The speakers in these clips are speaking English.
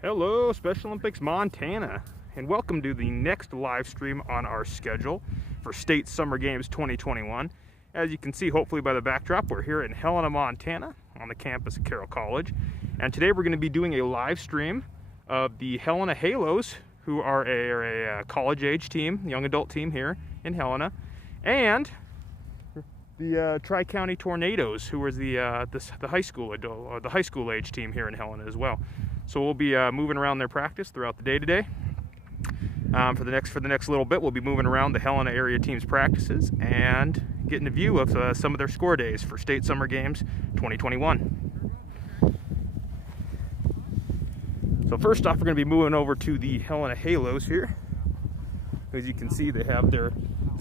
Hello, Special Olympics Montana, and welcome to the next live stream on our schedule for State Summer Games 2021. As you can see, hopefully by the backdrop, we're here in Helena, Montana, on the campus of Carroll College. And today we're going to be doing a live stream of the Helena Halos, who are a college-age team, young adult team here in Helena, and the TriCounty Tornadoes, who is the high school adult, or the high school age team here in Helena as well. So we'll be moving around their practice throughout the day today. For the next little bit, we'll be moving around the Helena area team's practices and getting a view of some of their score days for State Summer Games 2021. So first off, we're going to be moving over to the Helena Halos here. As you can see, they have their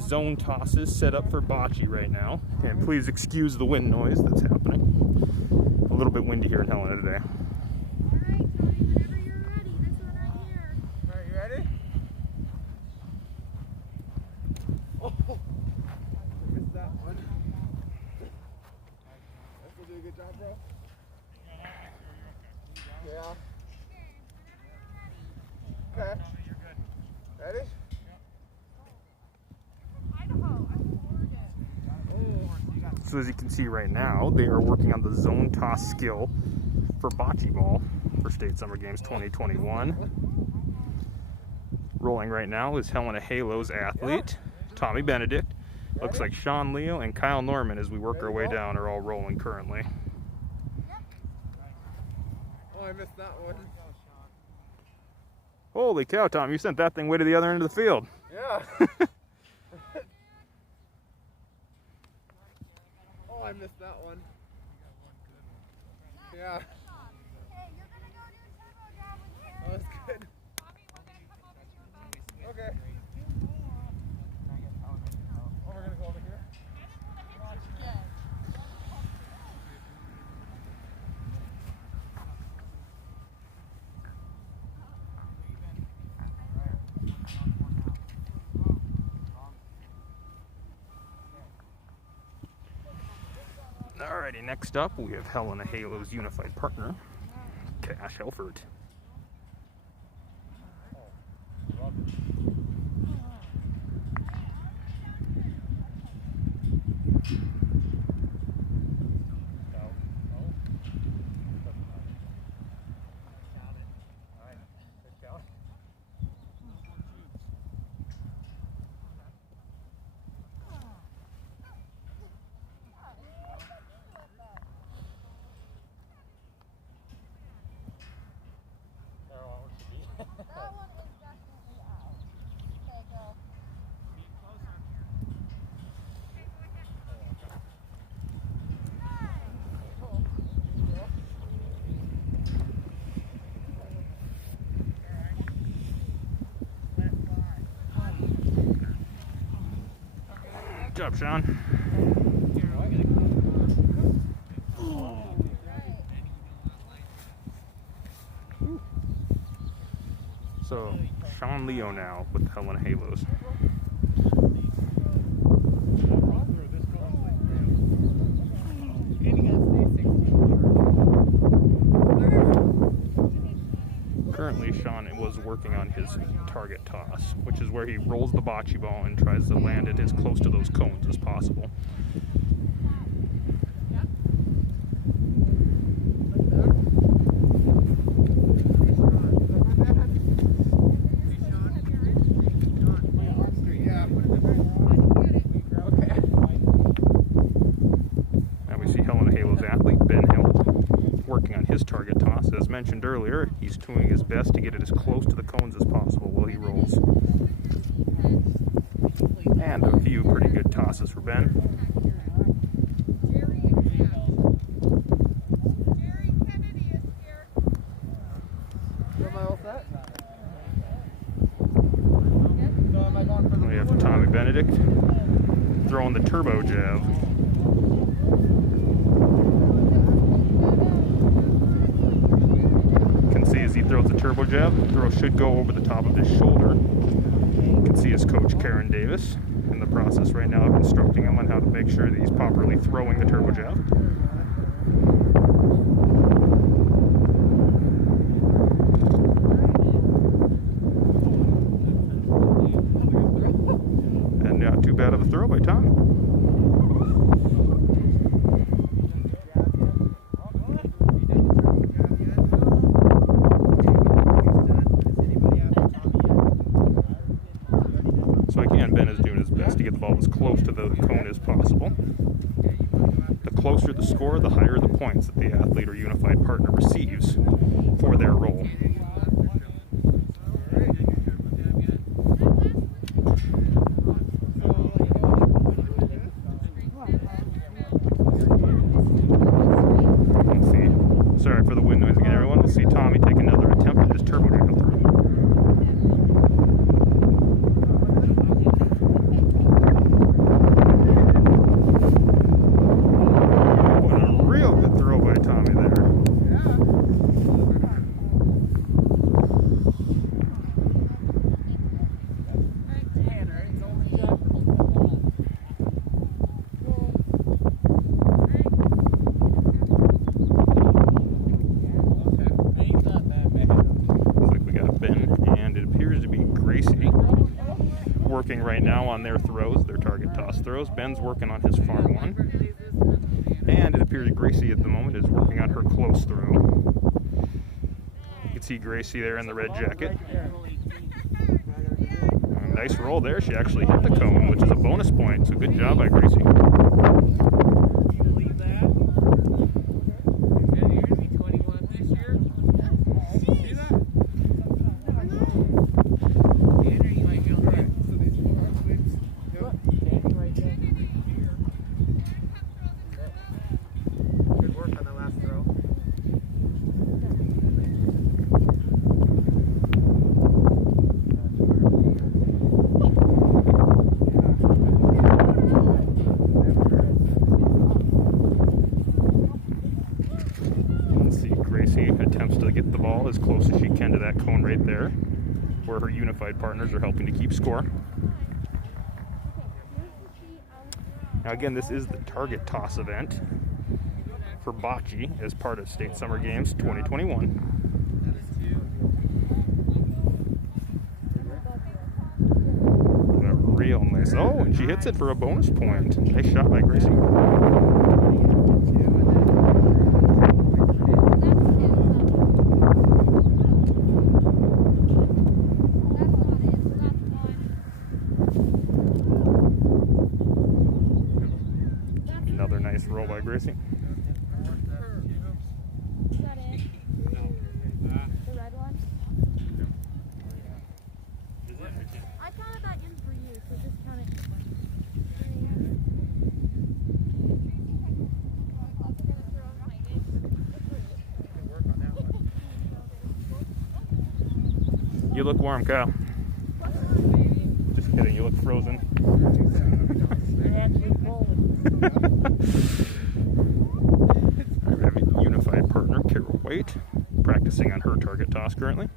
zone tosses set up for bocce right now. And please excuse the wind noise that's happening. A little bit windy here in Helena today. So as you can see right now, they are working on the zone toss skill for bocce ball for State Summer Games 2021. Rolling right now is Helena Halos athlete Tommy Benedict. Looks like Sean Leo and Kyle Norman, as we work our way down, are all rolling currently. Oh, I missed that one. Holy cow, Tom, you sent that thing way to the other end of the field. Yeah. Oh, I missed that one. Yeah. That was good. Okay. Oh, we're gonna go over here. Alrighty, next up we have Helena Halos Unified Partner, Cash Helford. Good job, Sean. So, Sean Leo now with Helena Halos. Currently, Sean was working on his target toss, which is where he rolls the bocce ball and tries to land it as close to those cones as possible. Now we see Helena Halos athlete Ben Held working on his target toss. As mentioned earlier, he's doing his best to get it as close to the cones as possible while he rolls. And a few pretty good tosses for Ben. We have Tommy Benedict throwing the turbo jab. As he throws the turbo jab, the throw should go over the top of his shoulder. You can see his coach Karen Davis in the process right now of instructing him on how to make sure that he's properly throwing the turbo jab. close to the cone as possible. The closer the score, the higher the points that the athlete or unified partner receives for their role. Let's see. Sorry for the wind noise again, everyone. We'll see Tommy take another attempt at his turbo drive throw. Working right now on their throws, their target toss throws. Ben's working on his far one. And it appears Gracie at the moment is working on her close throw. You can see Gracie there in the red jacket. Nice roll there. She actually hit the cone, which is a bonus point. So good job by Gracie. Attempts to get the ball as close as she can to that cone right there, where her unified partners are helping to keep score. Now again, this is the target toss event for bocce as part of State Summer Games 2021. Real nice. Oh, and she hits it for a bonus point. Nice shot by Gracie. Another nice roll by Gracie. Is that it? The red one? I counted that in for you, so just count it. You look warm, Kyle. Just kidding, you look frozen. I have a unified partner, Carol White, practicing on her target toss currently.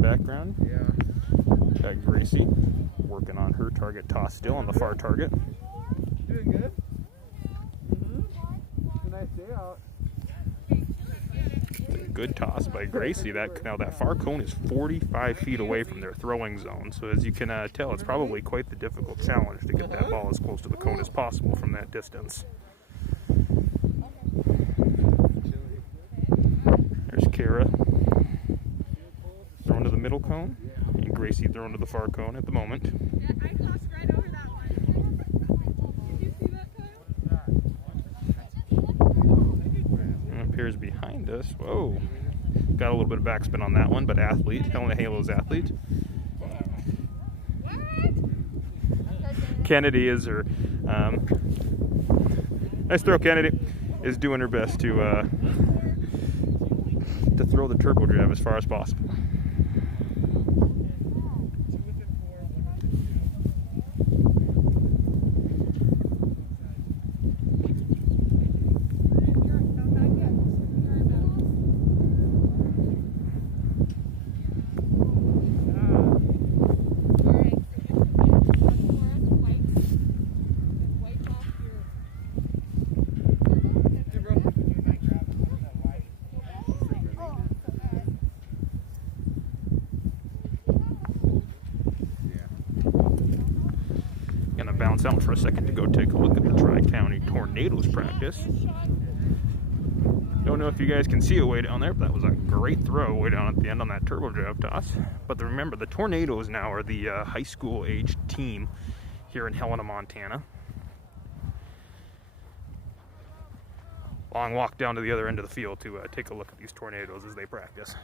Background. Got Gracie working on her target toss still on the far target. Doing good? It's a nice day out. Good toss by Gracie. Now that far cone is 45 feet away from their throwing zone, so as you can tell, it's probably quite the difficult challenge to get that ball as close to the cone as possible from that distance. There's Kara thrown to the middle cone, and Gracie thrown to the far cone at the moment. Yeah, I tossed right over that one. Did you see that, Kyle? And it appears behind us. Whoa. Got a little bit of backspin on that one, but athlete, Helena Halo's athlete. What? Kennedy is her, nice throw, Kennedy, is doing her best to throw the turbo drive as far as possible. bounce out for a second to go take a look at the TriCounty Tornadoes practice. Don't know if you guys can see it way down there, but that was a great throw way down at the end on that turbo jab toss. But remember, the Tornadoes now are the high school aged team here in Helena, Montana. Long walk down to the other end of the field to take a look at these Tornadoes as they practice.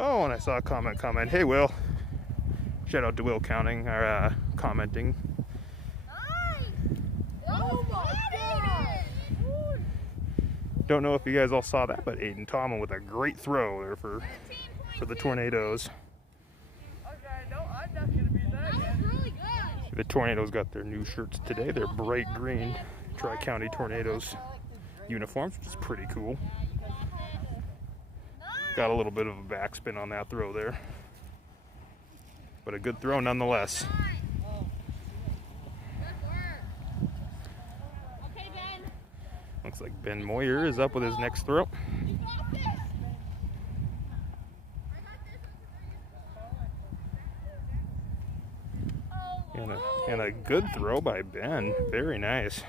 Oh, and I saw a comment, hey Will. Shout out to Will commenting. Oh my God! Don't know if you guys all saw that, but Aiden Tomlin with a great throw there for the Tornadoes. Okay, no, I'm not gonna be that That was really good. The Tornadoes got their new shirts today. They're bright green TriCounty Tornadoes uniforms, which is pretty cool. Got a little bit of a backspin on that throw there, but a good throw nonetheless. Okay, Ben. Looks like Ben Moyer is up with his next throw. You got this. And a good throw by Ben. Very nice.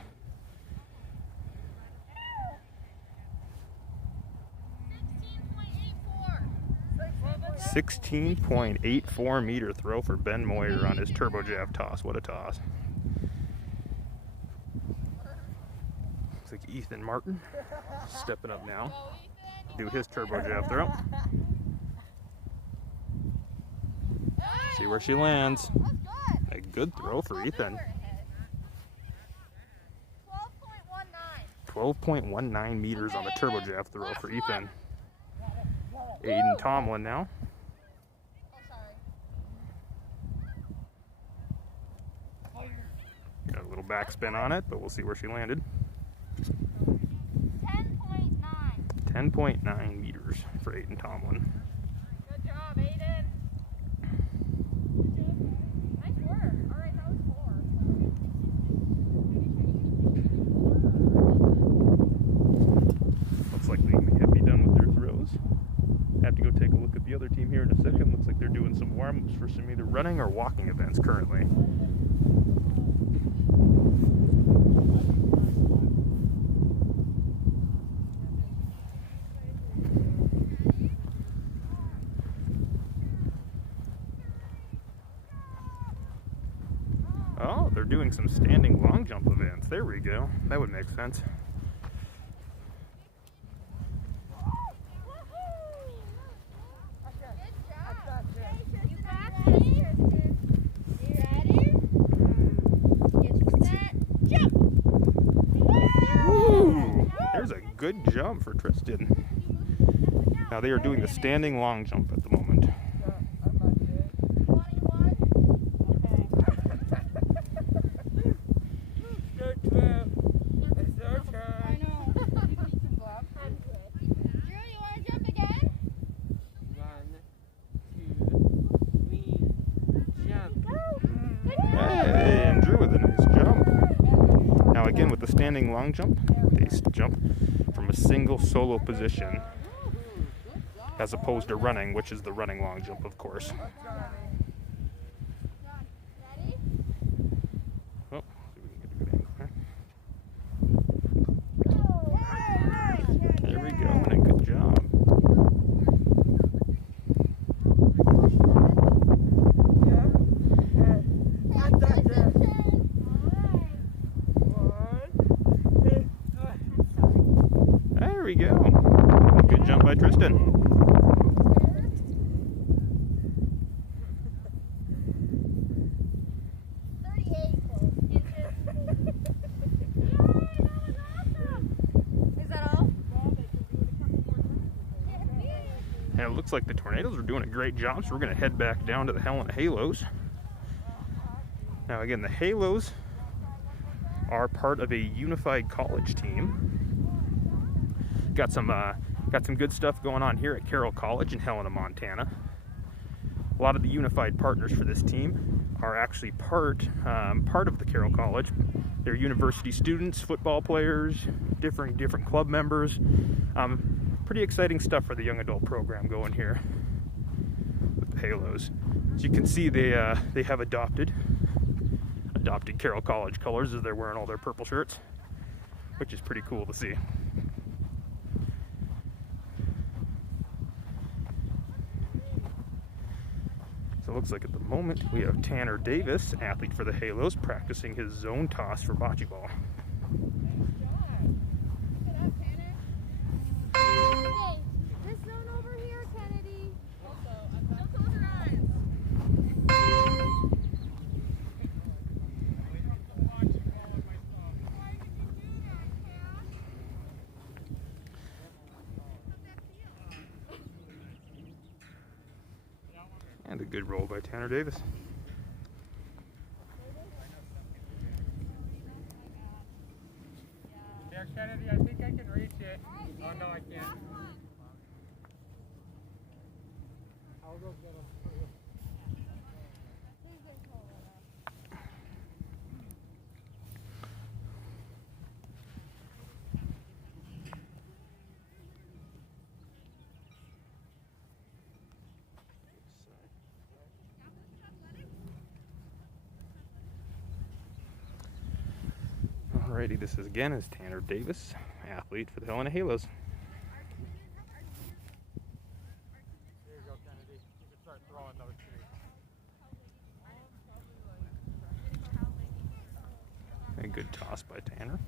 16.84 meter throw for Ben Moyer on his turbo jab toss. What a toss. Looks like Ethan Martin stepping up now. Do his turbo jab throw. See where she lands. A good throw for Ethan. 12.19 meters on the turbo jab throw for Ethan. Aiden Tomlin now. Got a little backspin on it, but we'll see where she landed. 10.9 meters for Aiden Tomlin. Good job, Aiden. Nice work. All right, that was 4. Looks like they may be done with their throws. Have to go take a look at the other team here in a second. Looks like they're doing some warm-ups for some either running or walking events currently. Oh, they're doing some standing long jump events. There we go. That would make sense. Ooh, there's a good jump for Tristan. Now they are doing the standing long jump at the moment. Hey, Andrew with a nice jump. Now again with the standing long jump, they jump from a single solo position as opposed to running, which is the running long jump, of course. Oh, see if we can get a good angle there. There we go, and a good job. There we go. Good jump by Tristan. looks like the Tornadoes are doing a great job, so we're going to head back down to the Helena Halos. Now again, the Halos are part of a unified college team. Got some good stuff going on here at Carroll College in Helena, Montana. A lot of the unified partners for this team are actually part of the Carroll College. They're university students, football players, different club members. Pretty exciting stuff for the young adult program going here with the Halos. As you can see, they have adopted Carroll College colors as they're wearing all their purple shirts, which is pretty cool to see. So it looks like at the moment we have Tanner Davis, athlete for the Halos, practicing his zone toss for bocce ball. Hey, this zone over here, Kennedy. Don't close your eyes. And a good roll by Tanner Davis. Yeah, Kennedy, I think I can reach it. Oh, no, I can't. I'll go get him. Alrighty, this is Tanner Davis, athlete for the Helena Halos. Here you go, Kennedy. You can start throwing those three. A good toss by Tanner.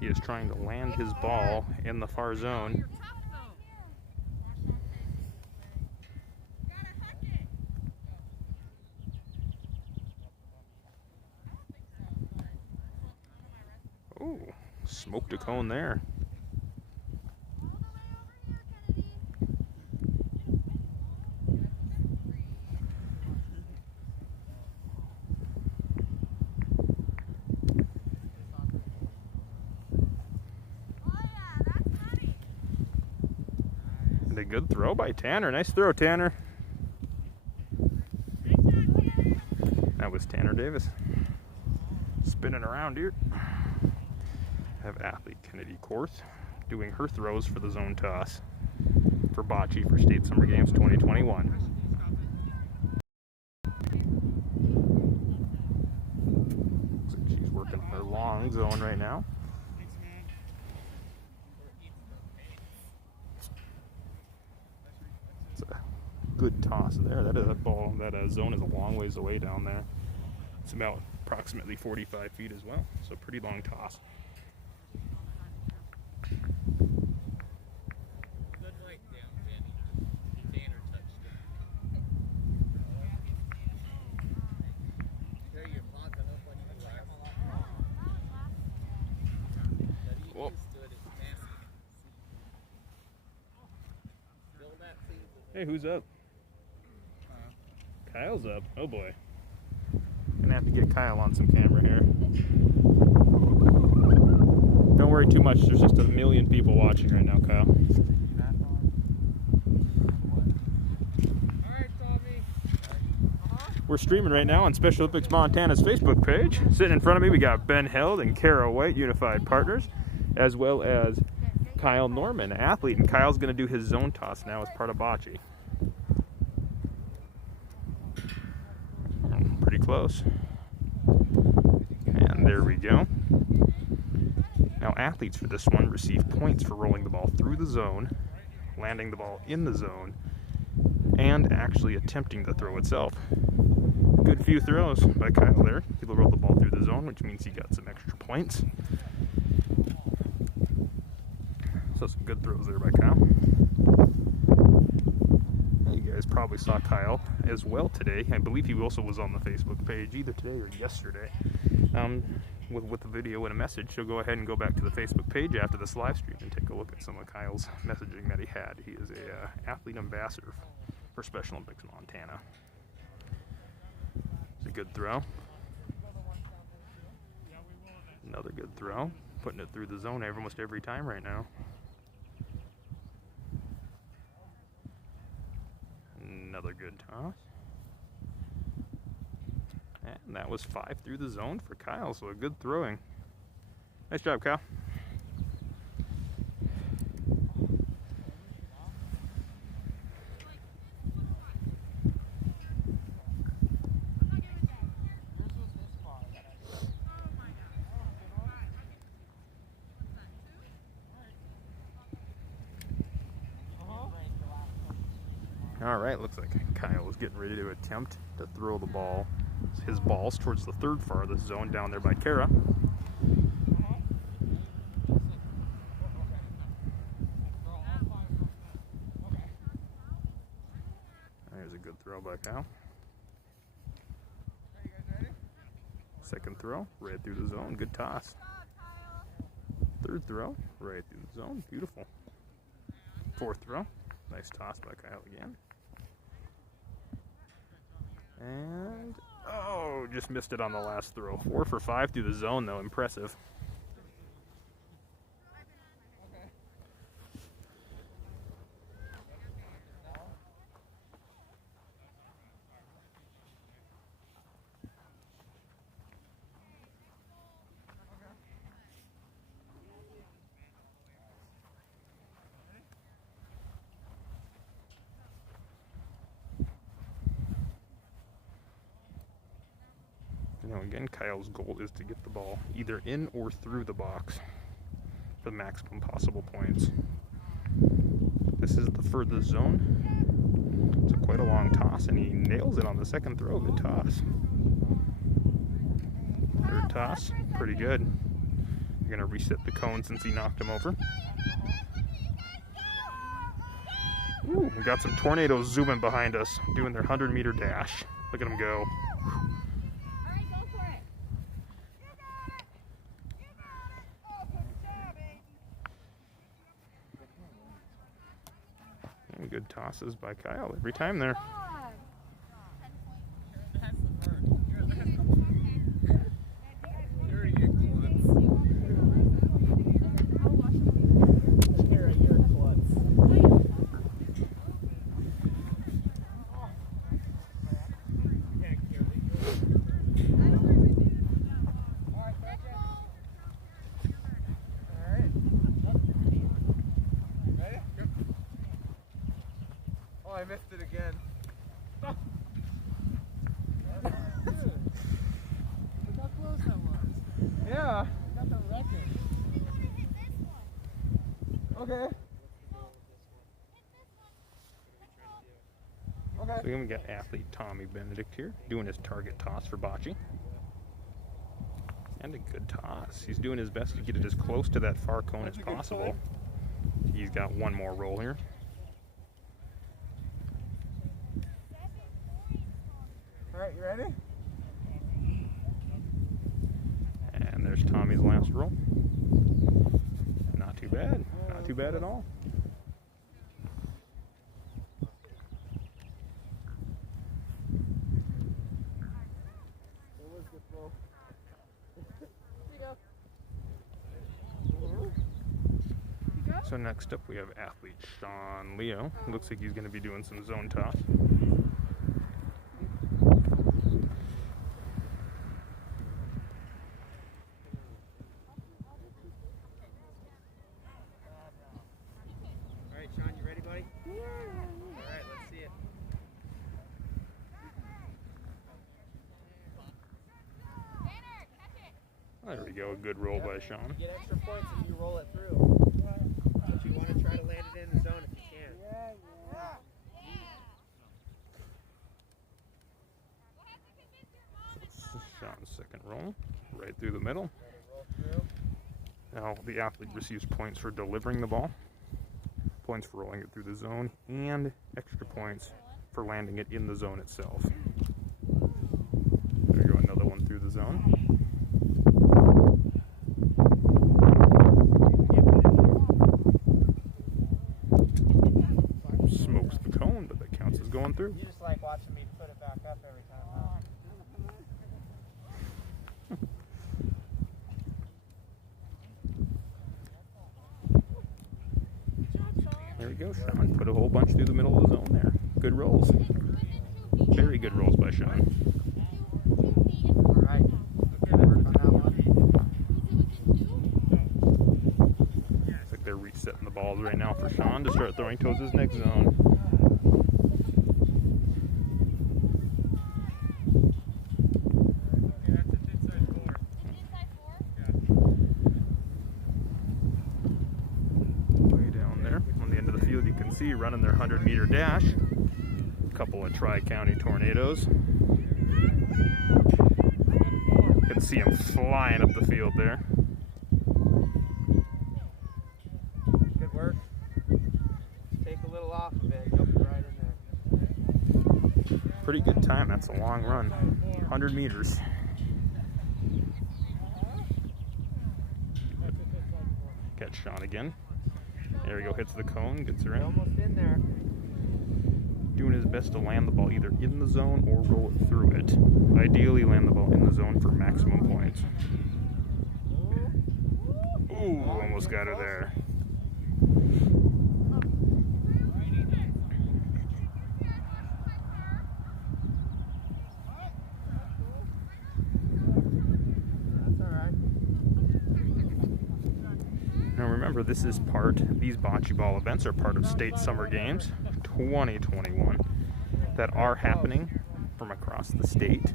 He is trying to land his ball in the far zone. Oh, smoked a cone there. And a good throw by Tanner. Nice throw, Tanner. That was Tanner Davis. Spinning around here. Have athlete Kennedy Korth doing her throws for the zone toss for bocce for State Summer Games 2021. Looks like she's working on her long zone right now. It's a good toss there. That zone is a long ways away down there. It's about approximately 45 feet as well, so pretty long toss. Hey, who's up? Kyle's up. Oh boy. Gonna have to get Kyle on some camera here. Don't worry too much, there's just a million people watching right now, Kyle. We're streaming right now on Special Olympics Montana's Facebook page. Sitting in front of me, we got Ben Held and Kara White, Unified Partners, as well as Kyle Norman, athlete, and Kyle's going to do his zone toss now as part of bocce. Pretty close. And there we go. Now athletes for this one receive points for rolling the ball through the zone, landing the ball in the zone, and actually attempting the throw itself. Good few throws by Kyle there. He rolled the ball through the zone, which means he got some extra points. So some good throws there by Kyle. You guys probably saw Kyle as well today. I believe he also was on the Facebook page either today or yesterday. with the video and a message, so go ahead and go back to the Facebook page after this live stream and take a look at some of Kyle's messaging that he had. He is a athlete ambassador for Special Olympics Montana. It's a good throw. Another good throw. Putting it through the zone almost every time right now. Another good toss. And that was 5 through the zone for Kyle, so a good throwing. Nice job, Kyle. All right, looks like Kyle is getting ready to attempt to throw the ball, his balls, towards the third farthest zone down there by Kara. There's a good throw by Kyle. Second throw, right through the zone, good toss. Third throw, right through the zone, beautiful. Fourth throw, nice toss by Kyle again. And, oh, just missed it on the last throw. 4 for 5 through the zone, though. Impressive. You know, again, Kyle's goal is to get the ball either in or through the box for the maximum possible points. This is the furthest zone. It's quite a long toss, and he nails it on the second throw. Good toss. Third toss, pretty good. You're going to reset the cone since he knocked him over. Ooh, we got some tornadoes zooming behind us, doing their 100-meter dash. Look at them go. And good tosses by Kyle every time there. I missed it again. Look how close that was. Yeah. I got the record. Okay. Okay. So we got athlete Tommy Benedict here doing his target toss for bocce. And a good toss. He's doing his best to get it as close to that far cone as possible. He's got one more roll here. Alright, you ready? And there's Tommy's last roll. Not too bad. Not too bad at all. So next up we have athlete Sean Leo. Looks like he's going to be doing some zone toss. Alright, Sean, you ready, buddy? Yeah. Alright, let's see it. There we go, a good roll by Sean. You get extra points if you roll it through. But you want to try to land it in the zone if you can. This is Sean's second roll, right through the middle. Now the athlete receives points for delivering the ball, points for rolling it through the zone, and extra points for landing it in the zone itself. There you go, another one through the zone. going through. You just like watching me put it back up every time, huh? There we go, Sean. Put a whole bunch through the middle of the zone there. Good rolls. Very good rolls by Sean. Alright. Work on that one. Looks like they're resetting the balls right now for Sean to start throwing towards his next zone. Way down there on the end of the field, you can see running their 100-meter dash. A couple of TriCounty tornadoes. You can see them flying up the field there. Good work. Take a little off of it. Jump right in there. Pretty good time. That's a long run. 100 meters. Catch Sean again. There we go. Hits the cone. Gets her in. Almost in there. Doing his best to land the ball either in the zone or roll it through it. Ideally, land the ball in the zone for maximum points. Ooh, almost got her there. That's alright. Now remember, these bocce ball events are part of State Summer Games 2021 that are happening from across the state.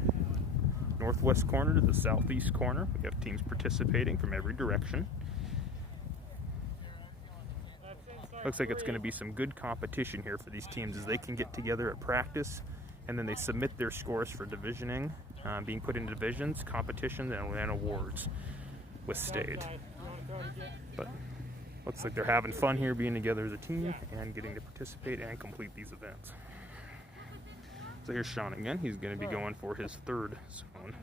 Northwest corner to the southeast corner. We have teams participating from every direction. Looks like it's going to be some good competition here for these teams as they can get together at practice and then they submit their scores for divisioning, being put into divisions, competitions, and awards with state. But looks like they're having fun here being together as a team and getting to participate and complete these events. So here's Sean again. He's going to be going for his third zone.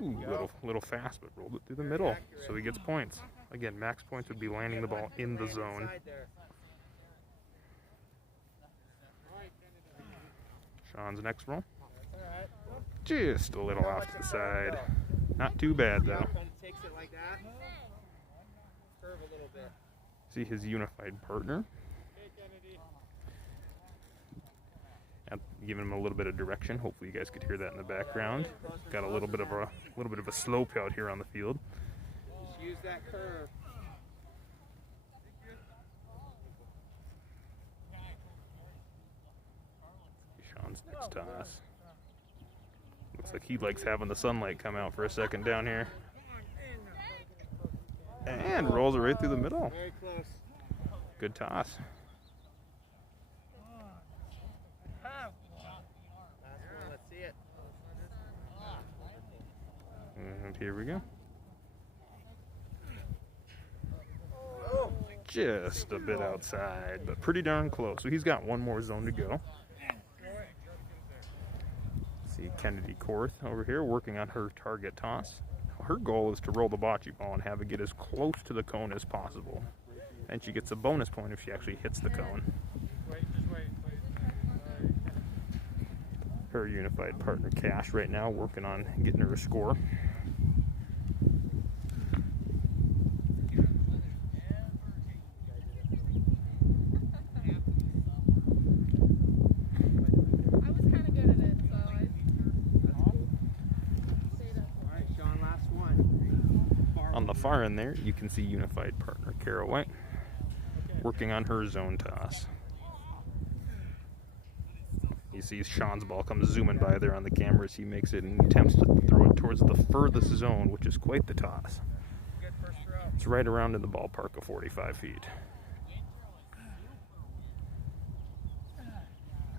Ooh, little fast, but rolled it through the middle, so he gets points. Again, max points would be landing the ball in the zone. Sean's next roll. Just a little off to the side. Not too bad, though. Takes it like that. Curve a little bit. See his unified partner. Giving him a little bit of direction. Hopefully you guys could hear that in the background. Got a little bit of a slope out here on the field. Just use that curve. Sean's next toss. Looks like he likes having the sunlight come out for a second down here. And rolls it right through the middle. Very close. Good toss. Let's see it. And here we go. Just a bit outside, but pretty darn close. So he's got one more zone to go. See Kennedy Korth over here working on her target toss. Her goal is to roll the bocce ball and have it get as close to the cone as possible. And she gets a bonus point if she actually hits the cone. Her unified partner Cash right now working on getting her a score. On the far end there, you can see unified partner Kara White working on her zone toss. You see Sean's ball comes zooming by there on the camera as he makes it and attempts to throw it towards the furthest zone, which is quite the toss. It's right around in the ballpark of 45 feet.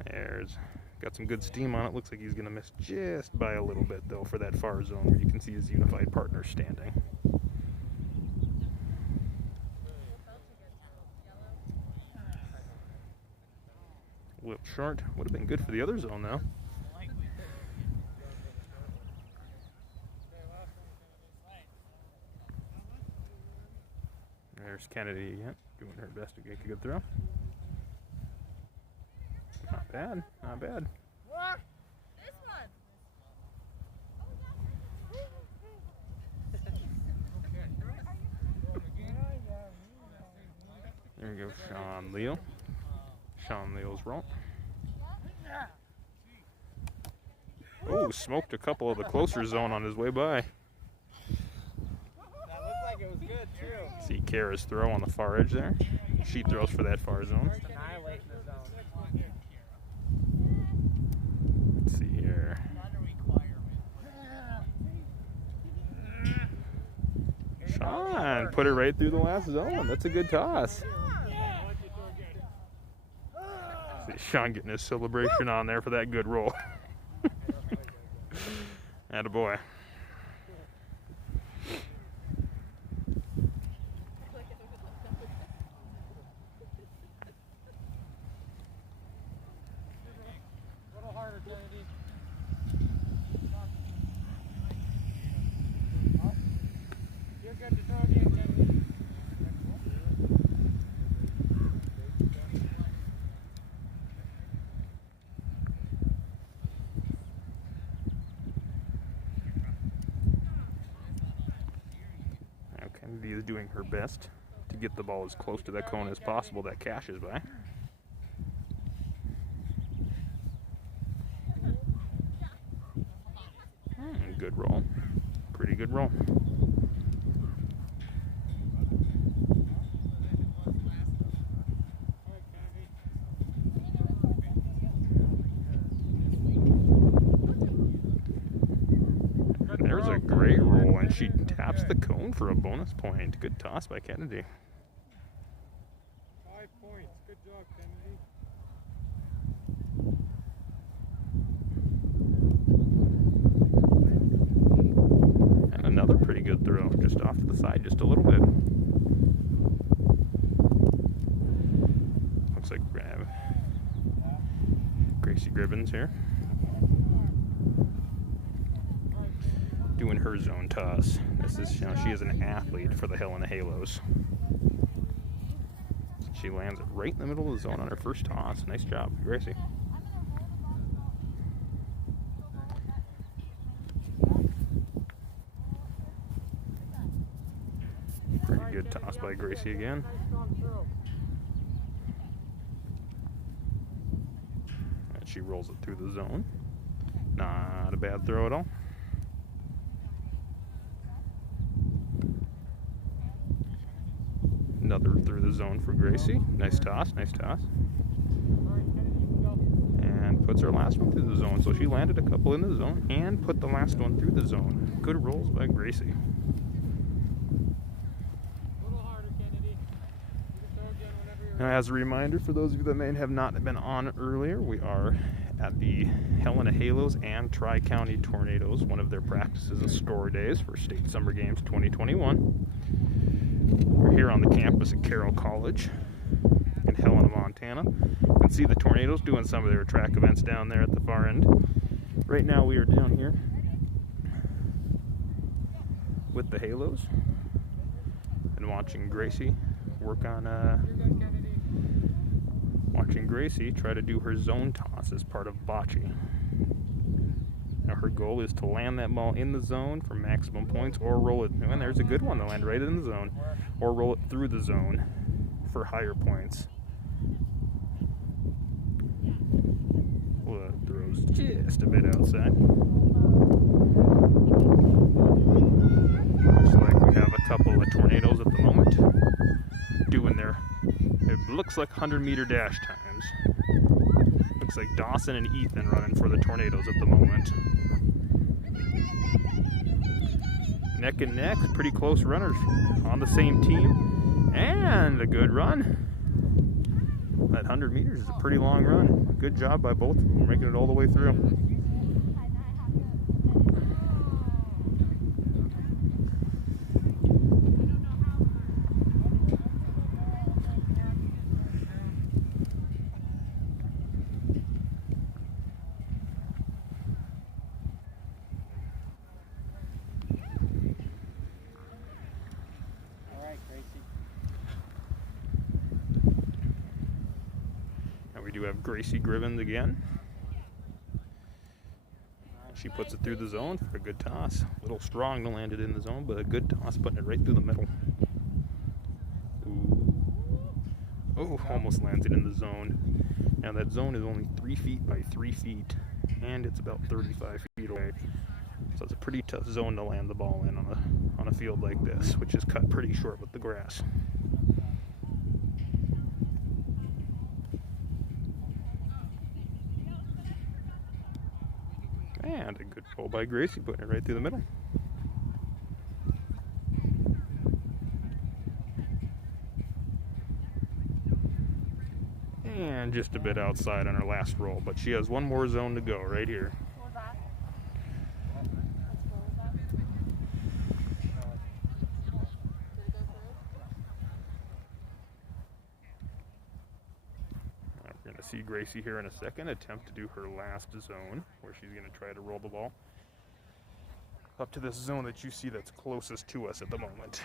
There's got some good steam on it. Looks like he's going to miss just by a little bit, though, for that far zone where you can see his unified partner standing. A little short. Would have been good for the other zone, though. There's Kennedy again, doing her best to get a good throw. Not bad, not bad. This one. There we go, Sean Leo. Sean Leo's roll. Oh, smoked a couple of the closer zone on his way by. That looked like it was good too. See Kara's throw on the far edge there. She throws for that far zone. Just annihilating the zone. Let's see here. Sean put it right through the last zone. That's a good toss. See Sean getting his celebration on there for that good roll. Attaboy. A little harder, Kennedy. You're good to throw again, Kennedy. Now Kennedy is doing her best to get the ball as close to that cone as possible that Cash is by. Good roll. Pretty good roll. There's a great roll, and she taps the cone for a bonus point. Good toss by Kennedy. 5 points. Good job, Kennedy. And another pretty good throw, just off to the side, just a little bit. Looks like Gracie Gribbins here. Doing her zone toss. This is, she is an athlete for the Helena Halos. She lands it right in the middle of the zone on her first toss. Nice job, Gracie. Pretty good toss by Gracie again. And she rolls it through the zone. Not a bad throw at all. Another through the zone for Gracie. Nice toss, nice toss. And puts her last one through the zone. So she landed a couple in the zone and put the last one through the zone. Good rolls by Gracie. Now, as a reminder, for those of you that may have not been on earlier, we are at the Helena Halos and TriCounty Tornadoes, one of their practices and score days for State Summer Games 2021. We're here on the campus at Carroll College in Helena, Montana. You can see the Tornadoes doing some of their track events down there at the far end. Right now we are down here with the Halos and watching Gracie work on watching Gracie try to do her zone toss as part of bocce. Now her goal is to land that ball in the zone for maximum points, or roll it, and there's a good one to land right in the zone, or roll it through the zone for higher points. Well, it throws just a bit outside. Looks like we have a couple of Tornadoes at the moment doing their, it looks like 100-meter dash times. Looks like Dawson and Ethan running for the Tornadoes at the moment. Neck and neck, pretty close runners on the same team, and a good run. That 100 meters is a pretty long run. Good job by both of them, making it all the way through. And we do have Gracie Grivens again. She puts it through the zone for a good toss. A little strong to land it in the zone, but a good toss, putting it right through the middle. Ooh. Oh, almost lands it in the zone. Now that zone is only 3 feet by 3 feet, and it's about 35 feet away. So it's a pretty tough zone to land the ball in on a field like this, which is cut pretty short with the grass. And a good roll by Gracie, putting it right through the middle. And just a bit outside on her last roll, but she has one more zone to go right here. What was that? We're going to see Gracie here in a second attempt to do her last zone, where she's going to try to roll the ball up to this zone that you see that's closest to us at the moment.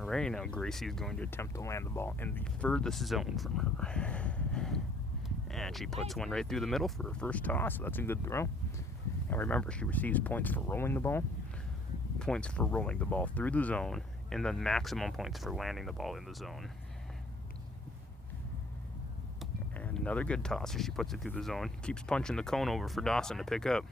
Alright, now Gracie's going to attempt to land the ball in the furthest zone from her. And she puts one right through the middle for her first toss, so that's a good throw. And remember, she receives points for rolling the ball, points for rolling the ball through the zone, and then maximum points for landing the ball in the zone. And another good toss as she puts it through the zone. Keeps punching the cone over for Dawson to pick up.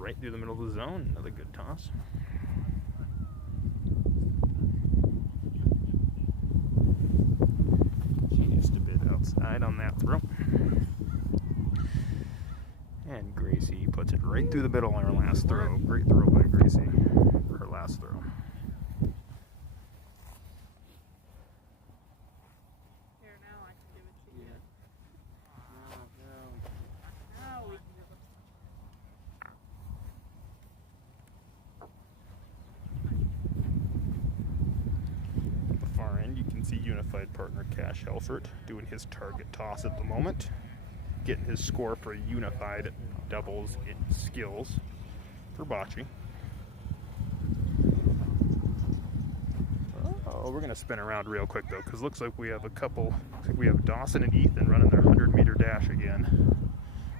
Right through the middle of the zone, another good toss. Just a bit outside on that throw. And Gracie puts it right through the middle on her last throw. Great throw by Gracie for her last throw. Here, now I can give it to you. Now we can give it. At the far end, you can see Unified partner Cash Helfert doing his target toss at the moment, getting his score for Unified doubles in skills for bocce. Oh, we're gonna spin around real quick though, because looks like we have we have Dawson and Ethan running their 100-meter dash again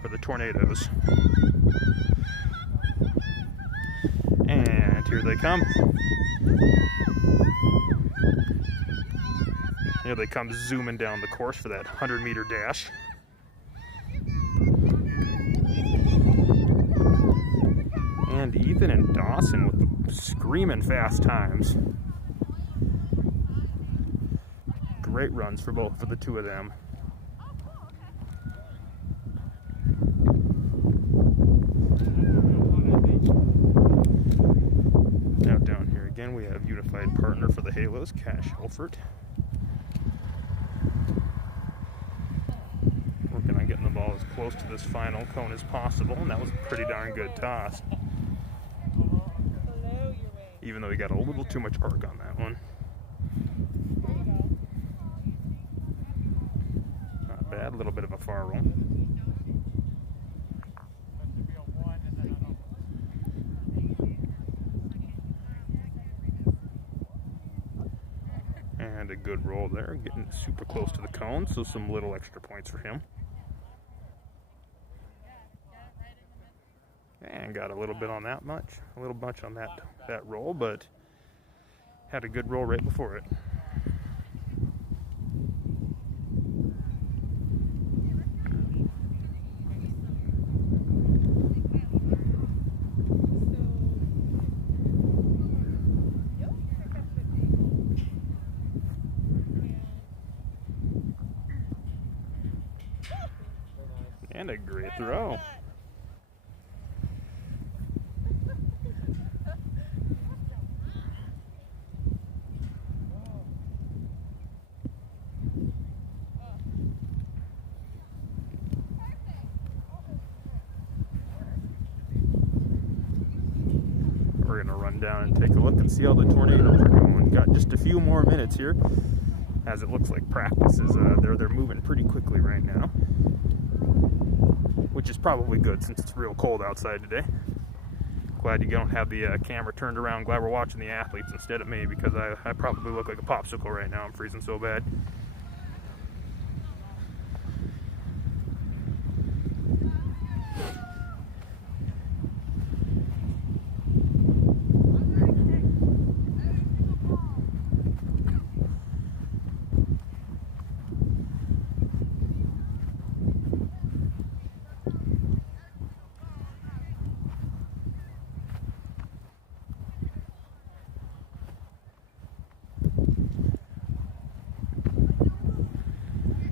for the Tornadoes. And here they come. Here they come zooming down the course for that 100-meter dash. And Ethan and Dawson with the screaming fast times. Great runs for the two of them. Now down here again we have Unified partner for the Halos, Cash Helfert. Working on getting the ball as close to this final cone as possible, and that was a pretty darn good toss. Even though he got a little too much arc on that one. Not bad, a little bit of a far roll. And a good roll there, getting super close to the cone, so some little extra points for him. And got a little bit on that much, a little much on that roll, but had a good roll right before it. And a great throw. come down and take a look and see how the tornadoes are going. Got just a few more minutes here, as it looks like practice is they're moving pretty quickly right now, which is probably good since it's real cold outside today. Glad you don't have the camera turned around. Glad we're watching the athletes instead of me, because I probably look like a popsicle right now. I'm freezing so bad.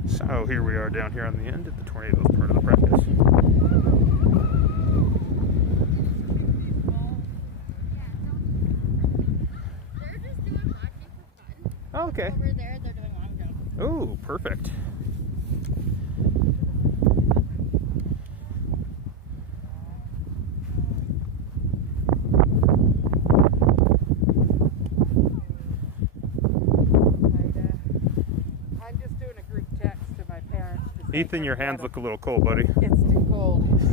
So here we are down here on the end of the tornadoes part of the practice. They're just doing hockey for fun. Oh, okay. Over there, they're doing long jump. Oh, perfect. I'm just doing a group text to my parents. To say Ethan, your hands look a little cold, buddy. It's too cold. You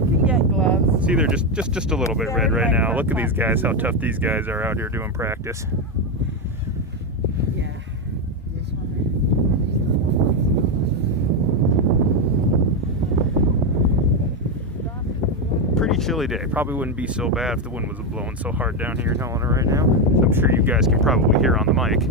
can get gloves. See, they're just a little bit red right now. Look at these guys, how tough Yeah. these guys are out here doing practice. Yeah. This one. Pretty chilly day. Probably wouldn't be so bad if the wind was blowing so hard down here in Helena right now. I'm sure you guys can probably hear on the mic.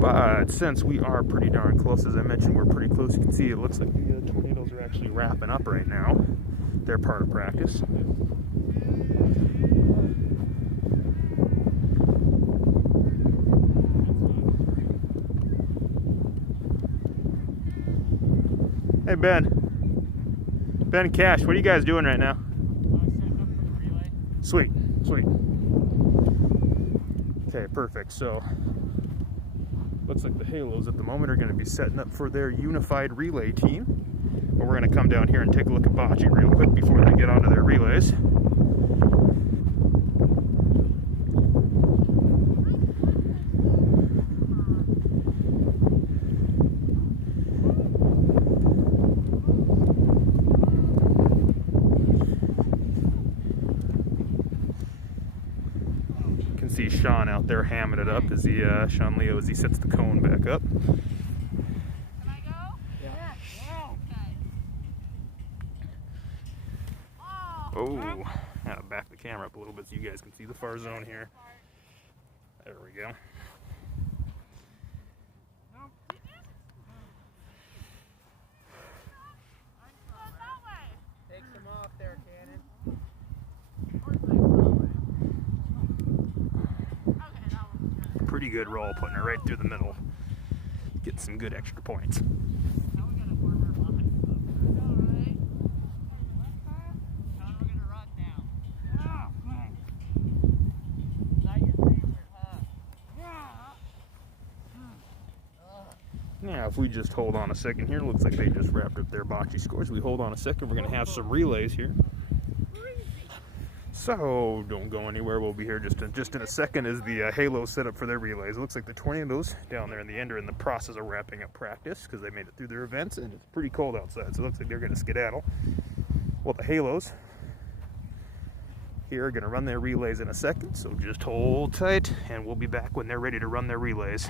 But since we are pretty darn close, as I mentioned, we're pretty close. You can see it looks like the tornadoes are actually wrapping up right now. They're part of practice. Hey Ben. Ben and Cash, what are you guys doing right now? Setting up for the relay. Sweet, sweet. Okay, perfect. So, looks like the Halos at the moment are going to be setting up for their unified relay team. But we're going to come down here and take a look at bocce real quick before they get onto their relays. See Sean out there hamming it up as he, Sean Leo, as he sets the cone back up. Can I go? Yeah. Oh. Oh, gotta back the camera up a little bit so you guys can see the far zone here. There we go. Take some off there, Cannon. Pretty good roll, putting it right through the middle. Getting some good extra points. Now, if we just hold on a second here, looks like they just wrapped up their bocce scores. We hold on a second, we're going to have some relays here. So, don't go anywhere. We'll be here just in a second as the Halos set up for their relays. It looks like the Tornadoes down there in the end are in the process of wrapping up practice because they made it through their events, and it's pretty cold outside, so it looks like they're going to skedaddle. Well, the Halos here are going to run their relays in a second, so just hold tight, and we'll be back when they're ready to run their relays.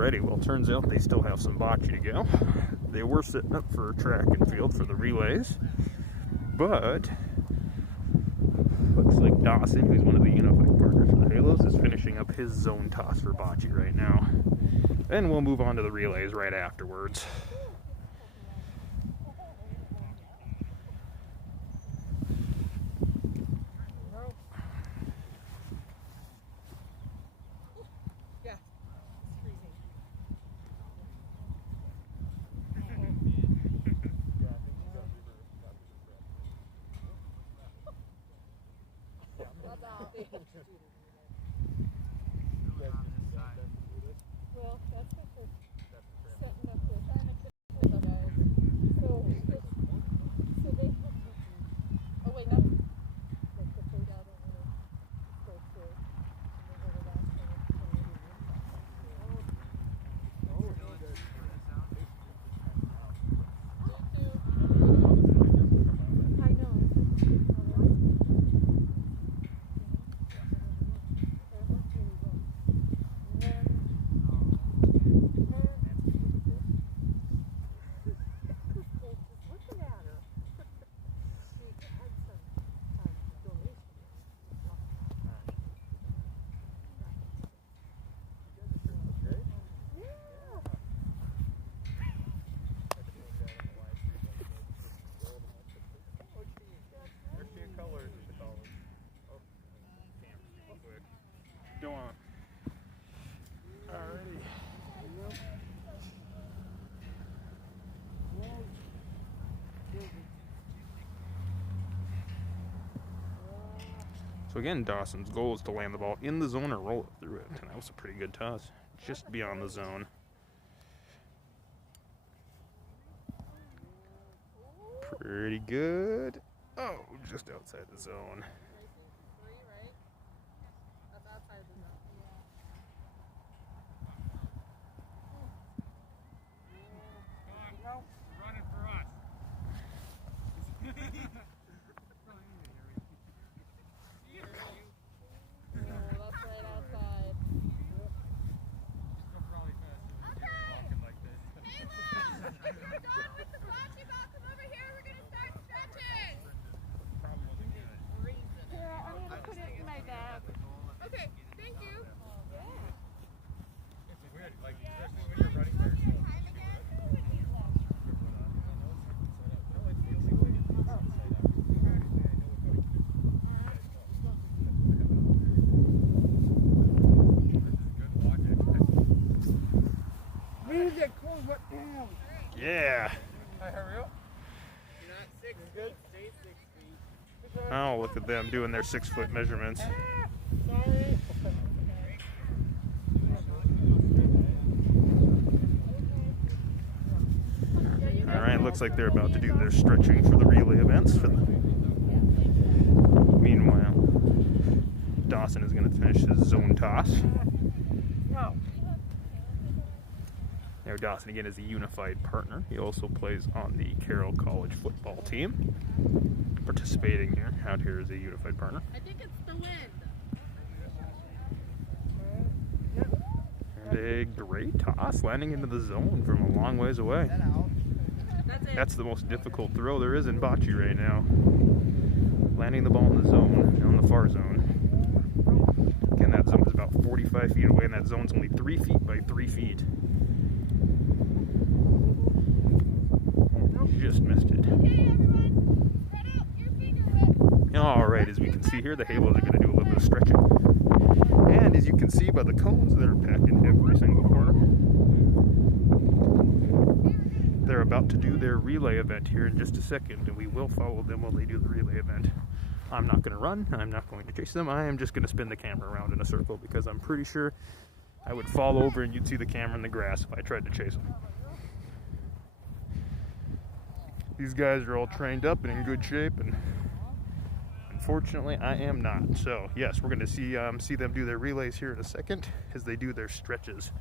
Alrighty, well, turns out they still have some bocce to go. They were sitting up for track and field for the relays, but looks like Dawson, who's one of the unified partners for the Halos, is finishing up his zone toss for bocce right now. Then we'll move on to the relays right afterwards. Well, that's what we're setting up with. So they have to, oh wait, not, they put those out over the, go through. And they're gonna last I know. Go on. Alrighty. So again, Dawson's goal is to land the ball in the zone or roll it through it, and that was a pretty good toss, just beyond the zone. Pretty good. Oh, just outside the zone. Running for us. that's right outside. Probably faster than Gary walking like this. We're done with the bocce ball. Come over here. We're going to start stretching. Probably wasn't good. Yeah, I'm going to put it in my bag. Okay, thank you. It's weird, like, especially when you're running there. Music, close it down. Yeah. Hi, hurry up. You're not 6 feet, stay 6 feet. Oh, look at them doing their 6-foot measurements. Sorry. Alright, looks like they're about to do their stretching for the relay events. Meanwhile, Dawson is going to finish his zone toss. No. Now, Dawson again is a unified partner. He also plays on the Carroll College football team. Participating here, out here as a unified partner. I think it's the wind. And a great toss, landing into the zone from a long ways away. That's it. That's the most difficult throw there is in bocce right now. Landing the ball in the zone, on the far zone. Again, that zone is about 45 feet away, and that zone's only 3 feet by 3 feet. Just missed it. Okay, everyone. Spread out your finger whip. Alright, as we can see here, the Halos are going to do a little bit of stretching. And as you can see by the cones that are packed in every single corner, they're about to do their relay event here in just a second, and we will follow them while they do the relay event. I'm not going to run, I'm not going to chase them, I am just going to spin the camera around in a circle because I'm pretty sure I would fall over and you'd see the camera in the grass if I tried to chase them. These guys are all trained up and in good shape, and unfortunately I am not. So yes, we're going to see them do their relays here in a second as they do their stretches.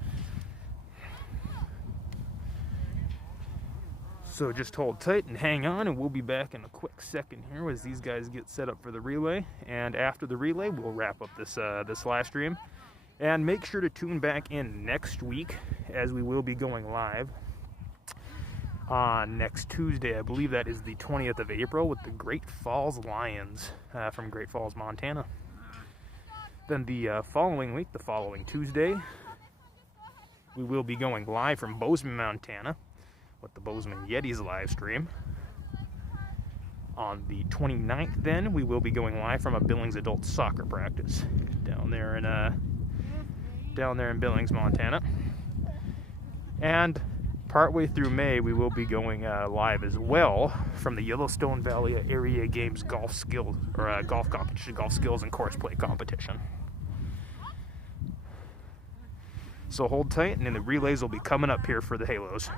So just hold tight and hang on, and we'll be back in a quick second here as these guys get set up for the relay. And after the relay, we'll wrap up this live stream, And make sure to tune back in next week, as we will be going live on next Tuesday. I believe that is the 20th of April with the Great Falls Lions from Great Falls, Montana. Then the following week, the following Tuesday, we will be going live from Bozeman, Montana with the Bozeman Yetis live stream. On the 29th, then, we will be going live from a Billings adult soccer practice down there in Billings, Montana. And partway through May, we will be going live as well from the Yellowstone Valley Area Games golf skills and course play competition. So hold tight, and then the relays will be coming up here for the Halos.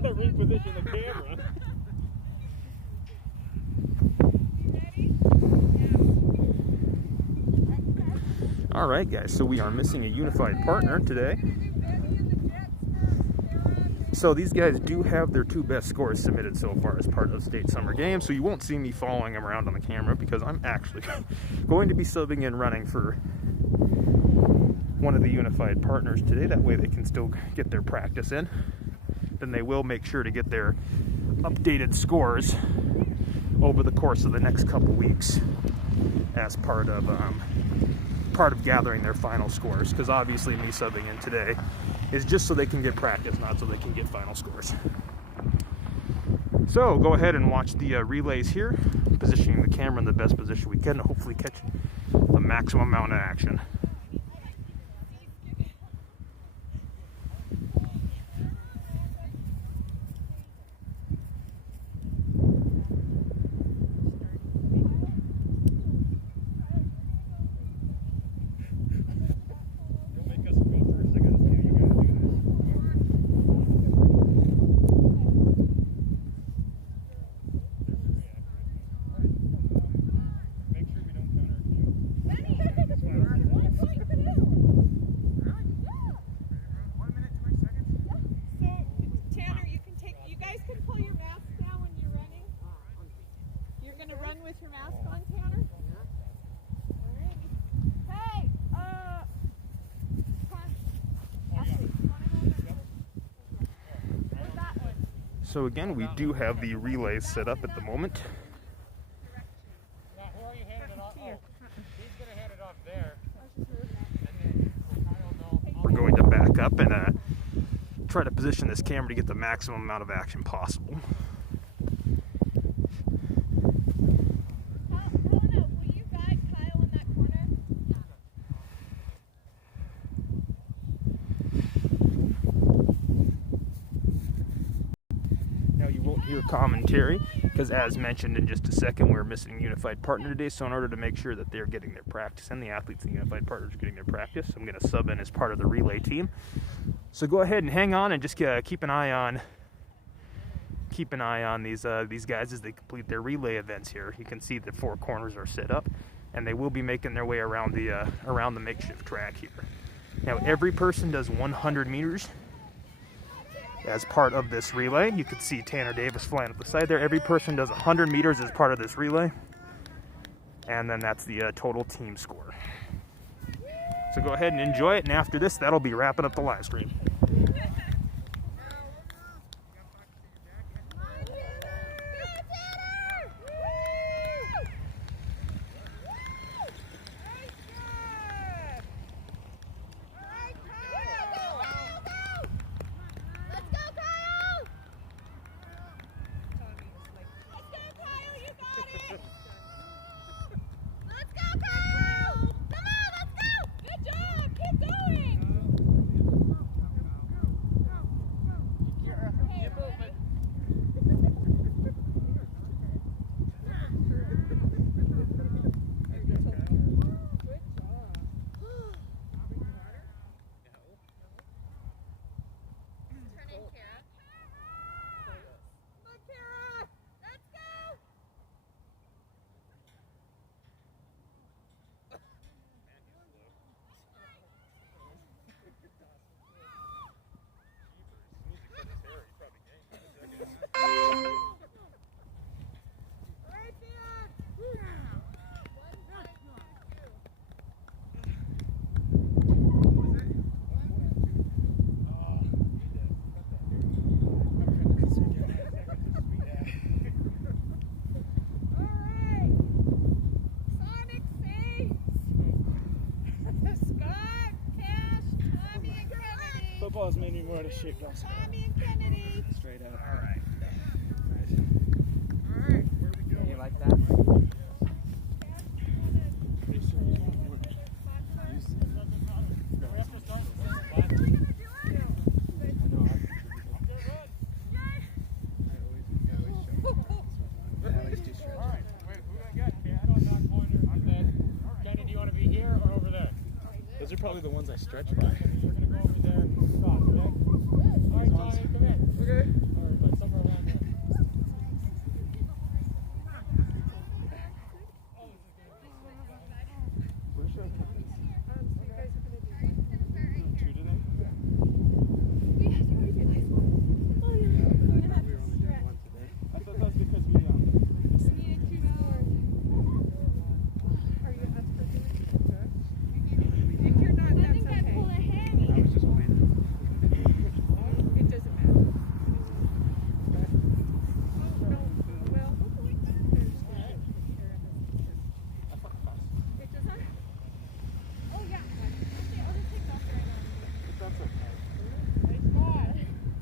Reposition the camera. All right, guys, so we are missing a unified partner today. So these guys do have their 2 best scores submitted so far as part of state summer games, so you won't see me following them around on the camera because I'm actually going to be subbing in running for one of the unified partners today. That way they can still get their practice in. Then they will make sure to get their updated scores over the course of the next couple weeks as part of gathering their final scores, because obviously me subbing in today is just so they can get practice, not so they can get final scores. So go ahead and watch the relays here, positioning the camera in the best position we can to hopefully catch the maximum amount of action. So again, we do have the relays set up at the moment. Who are you handing it off? Oh, he's going to hand it off there. We're going to back up and try to position this camera to get the maximum amount of action possible. Helena, will you guide Kyle in that corner? Now you won't hear commentary because, as mentioned in just a second, we're missing a unified partner today. So in order to make sure that they're getting their practice and the athletes and the unified partners are getting their practice, I'm going to sub in as part of the relay team. So go ahead and hang on and just keep an eye on these guys as they complete their relay events here. You can see the 4 corners are set up, and they will be making their way around the makeshift track here. Now every person does 100 meters as part of this relay. You can see Tanner Davis flying up the side there. Every person does 100 meters as part of this relay. and then that's the total team score. So go ahead and enjoy it, and after this, that'll be wrapping up the live stream. Football's made me more out of shape, guys. Tommy and Kennedy. Straight up. All right. Nice. All right, where we go? You like that? Those are probably the ones I stretch by. We're gonna go over there. Stop, okay? All right, Tommy, come in. Okay. All right, but somewhere around there. Where's your cookies? So you guys are gonna do Two today? I thought that was because we Needed 2 scores. Are you up for doing it? If you're not, I that's think I okay. pulled a hammy. I was just waiting. It doesn't matter. Oh, no. Well, there's that. It doesn't? Oh yeah. Okay, I'll just take that right now. But that's okay. Nice spot.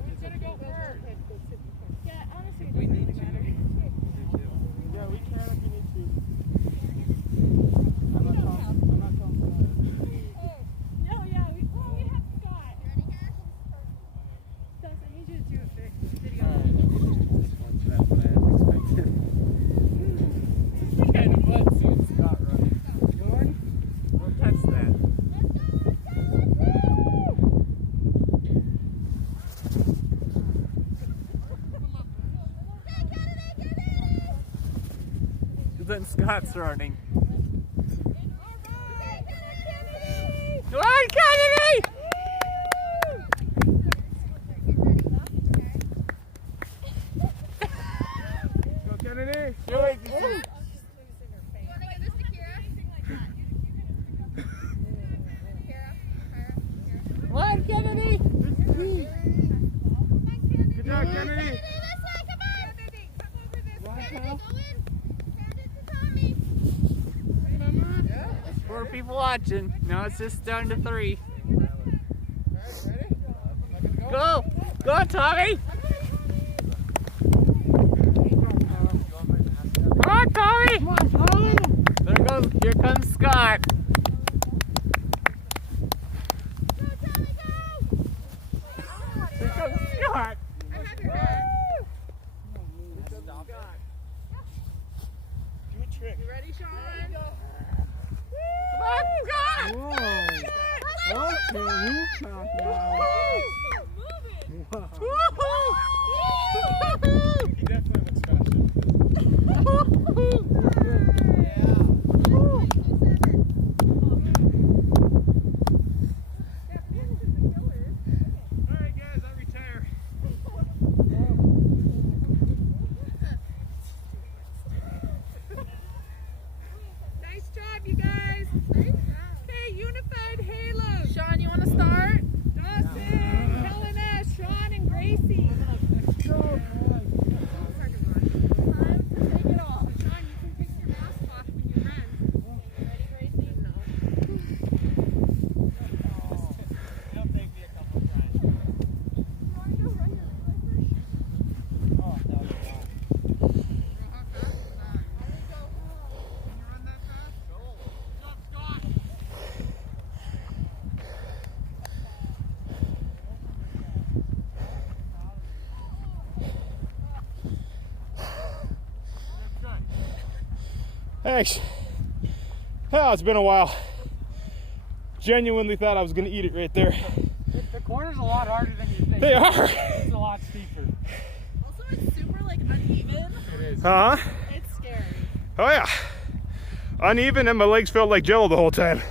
Who's gonna go Well, first? just go sit in front. Yeah, honestly, it We doesn't need really to. matter. Yeah, we can if we need to. I'm not confident. Oh, no, yeah, we have Scott. Gus, I need you to do a video. That's what I had expected. Kind of fun seeing Scott running. Going? Don't touch that. Then Scott's running. Come on, Kennedy! Go, Kennedy. Do it. Come on, Kennedy! Good job, Kennedy. There's 4 people watching. Now it's just down to 3. Go! Go, Tommy! Come on, Tommy! Come on, Tommy! There goes, here comes Scott. Here comes Scott. Do a trick. Ready, Sean? Come on, Scott! Whoa. Okay, he's not now. Woohoo! He definitely looks faster. Thanks. Oh, it's been a while. Genuinely thought I was gonna eat it right there. The corner's a lot harder than you think. They are. It's a lot steeper. Also, it's super like uneven. It is. Huh? It's scary. Oh yeah. Uneven and my legs felt like jello the whole time.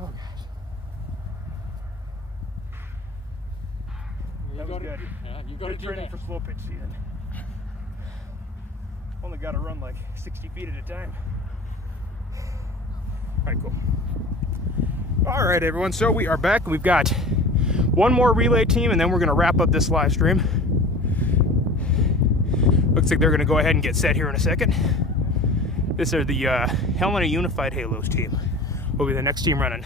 Oh gosh. That was good. Yeah, you go to Good do training that. for slow pitch season. Only got to run like 60 feet at a time. All right, cool. All right, everyone. So we are back. We've got one more relay team, and then we're going to wrap up this live stream. Looks like they're going to go ahead and get set here in a second. This is the Helena Unified Halos team. Will be the next team running.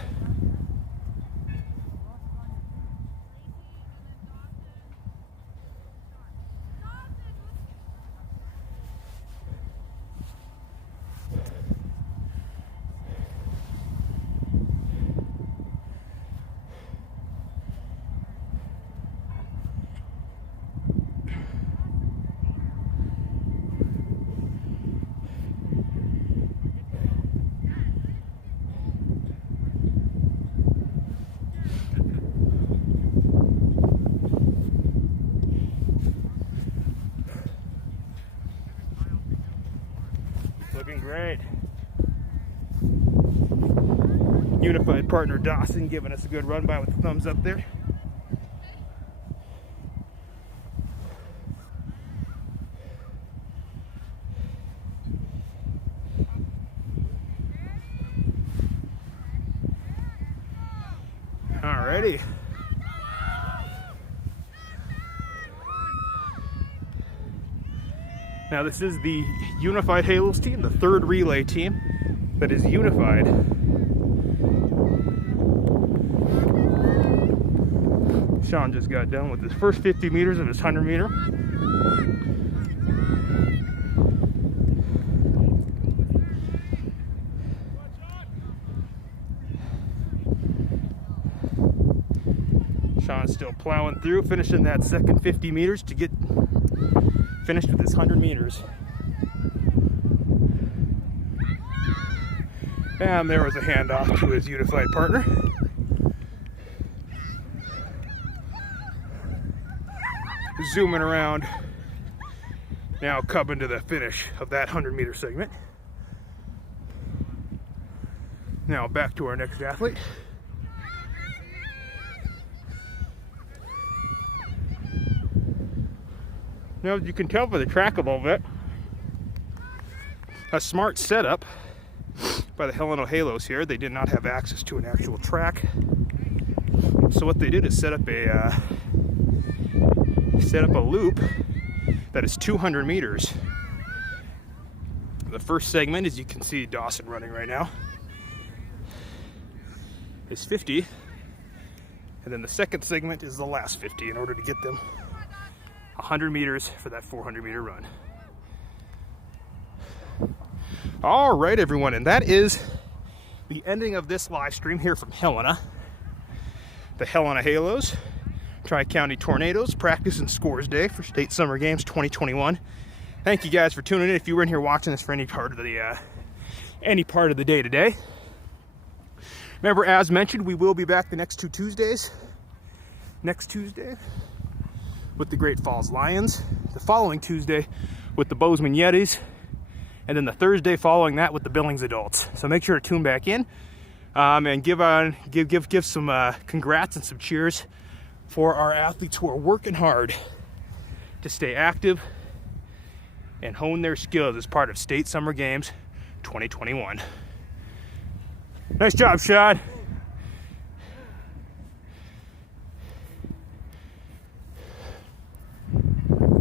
Looking great. Unified partner Dawson giving us a good run by with the thumbs up there. Alrighty. Now this is the Unified Halos team, the third relay team that is unified. Sean just got done with his first 50 meters of his 100 meter. Sean's still plowing through, finishing that second 50 meters to get finished with his 100 meters. And there was a handoff to his unified partner. Zooming around, now coming to the finish of that 100 meter segment. Now back to our next athlete. Now, as you can tell by the track a little bit, a smart setup by the Helena Halos here. They did not have access to an actual track, so what they did is set up a loop that is 200 meters. The first segment, as you can see Dawson running right now, is 50, and then the second segment is the last 50 in order to get them 100 meters for that 400 meter run. All right, everyone, and that is the ending of this live stream here from Helena. The Helena Halos, TriCounty Tornadoes Practice and Scores Day for State Summer Games 2021. Thank you guys for tuning in. If you were in here watching this for any part of the day today. Remember, as mentioned, we will be back the next 2 Tuesdays. Next Tuesday with the Great Falls Lions, the following Tuesday with the Bozeman Yetis, and then the Thursday following that with the Billings Adults. So make sure to tune back in and give some congrats and some cheers for our athletes who are working hard to stay active and hone their skills as part of State Summer Games 2021. Nice job, Sean.